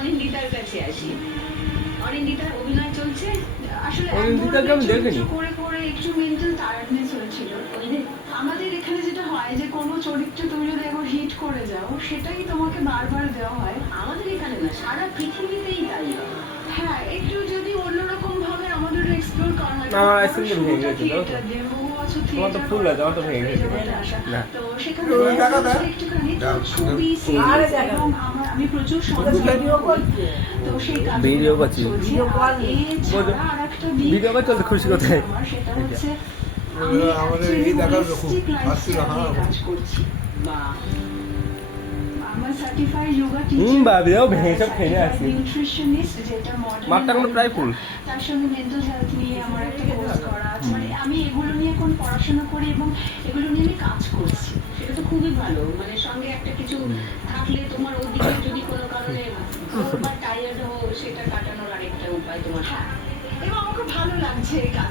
অনিন্দিতার কাছে আসি। অনিন্দিতার অভিনয় চলছে আসলে অনিন্দিতাকে আমি দেখিনি। করে করে একটু মেন্টাল টায়ার্ডনেস হয়েছিল। আমাদের এখানে যেটা হয় যে কোনো চরিত্র তুমি যদি একবার হিট করে যাও সেটাই তোমাকে বারবার দেওয়া হয়। আমাদের এখানে না, সারা পৃথিবীতেই তাই। হ্যাঁ, একটু যদি অন্যরকম ভাবে আমাদের এক্সপ্লোর করা হয়। আমার আইসক্রিম ভেঙে গেছিল তো। তোমার তো ফুল আছে, আমার তো ভেঙে গেছে। না তো সেখানে একটুখানি ছবি এবং আমি প্রচুর ভিডিও করছি। তো সেই ভিডিও করছি। ভিডিও কল চলছে খুশি কোথায়? সেটা হচ্ছে আমাদের এই দেখার খুব আসছিল। কাজ করছি বা আমার সার্টিফাইড যোগা ভাবিও ভেঙে সব খেয়ে আসছি। নিউট্রিশনিস্ট, যেটা মাঠটা এখন প্রায় ফুল। তার সঙ্গে মেন্টাল হেলথ নিয়ে আমার একটা কোর্স করা আছে। মানে আমি এগুলো নিয়ে এখন পড়াশোনা করি এবং এগুলো নিয়ে আমি কাজ করছি। সেটা তো খুবই ভালো, মানে সঙ্গে একটা কিছু থাকলে তোমার ওদিকে যদি কোনো কারণে টায়ার্ড হো, সেটা কাটানোর আরেকটা উপায় তোমার। হ্যাঁ, এবং আমাকে ভালো লাগছে এই কাজ।